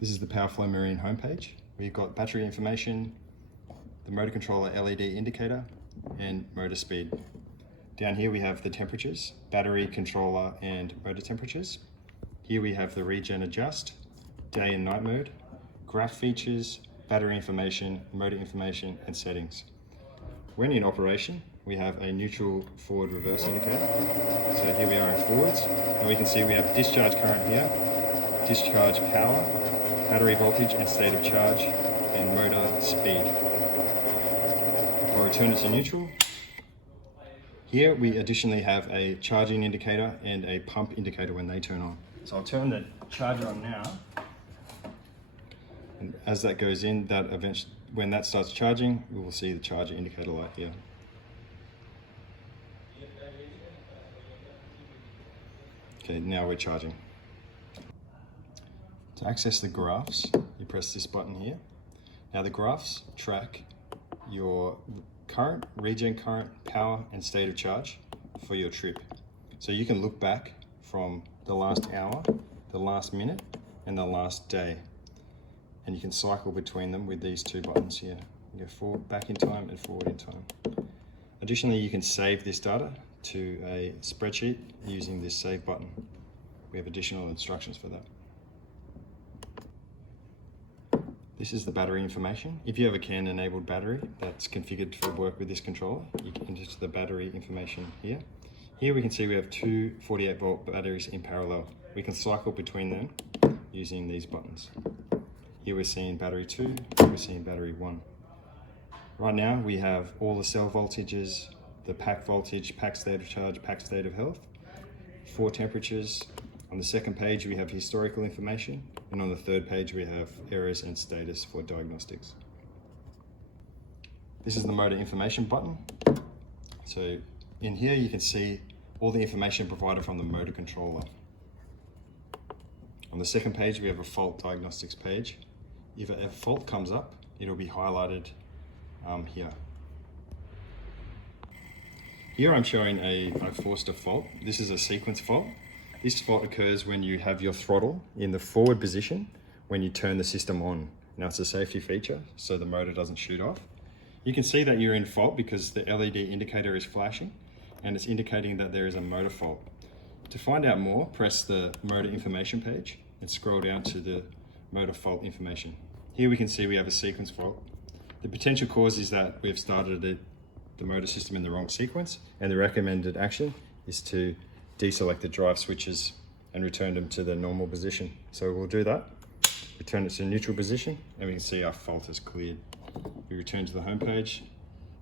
This is the Powerflow Marine homepage. We've got battery information, the motor controller LED indicator, and motor speed. Down here we have the temperatures, battery, controller, and motor temperatures. Here we have the regen adjust, day and night mode, graph features, battery information, motor information, and settings. When in operation, we have a neutral forward reverse indicator. So here we are in forwards, and we can see we have discharge current here, discharge power, battery voltage and state of charge, and motor speed. I'll return it to neutral. Here we additionally have a charging indicator and a pump indicator when they turn on. So I'll turn the charger on now. And as that goes in, when that starts charging, we will see the charger indicator light here. Okay, now we're charging. To access the graphs, you press this button here. Now the graphs track your current, regen current, power, and state of charge for your trip. So you can look back from the last hour, the last minute, and the last day. And you can cycle between them with these two buttons here. You go back in time and forward in time. Additionally, you can save this data to a spreadsheet using this save button. We have additional instructions for that. This is the battery information. If you have a CAN enabled battery that's configured to work with this controller, you can enter the battery information here. Here we can see we have two 48-volt batteries in parallel. We can cycle between them using these buttons. Here we're seeing battery 2, we're seeing battery 1. Right now we have all the cell voltages, the pack voltage, pack state of charge, pack state of health, 4 temperatures. On the second page we have historical information, and on the third page we have errors and status for diagnostics. This is the motor information button. So in here you can see all the information provided from the motor controller. On the second page we have a fault diagnostics page. If a fault comes up, it'll be highlighted here. Here I'm showing a Forster fault. This is a sequence fault. This fault occurs when you have your throttle in the forward position when you turn the system on. Now it's a safety feature, so the motor doesn't shoot off. You can see that you're in fault because the LED indicator is flashing and it's indicating that there is a motor fault. To find out more, press the motor information page and scroll down to the motor fault information. Here we can see we have a sequence fault. The potential cause is that we've started the motor system in the wrong sequence, and the recommended action is to deselect the drive switches and return them to the normal position. So we'll do that. Return it to neutral position, and we can see our fault is cleared. We return to the home page.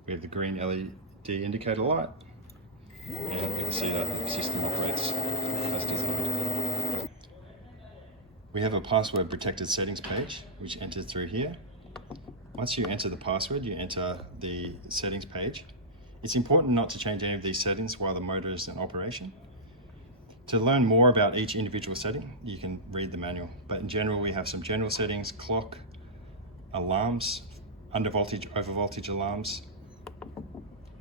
We have the green LED indicator light, and we can see that the system operates as designed. We have a password protected settings page, which enters through here. Once you enter the password, you enter the settings page. It's important not to change any of these settings while the motor is in operation. To learn more about each individual setting, you can read the manual. But in general, we have some general settings: clock, alarms, under voltage, over voltage alarms,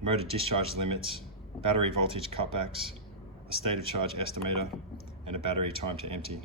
motor discharge limits, battery voltage cutbacks, a state of charge estimator, and a battery time to empty.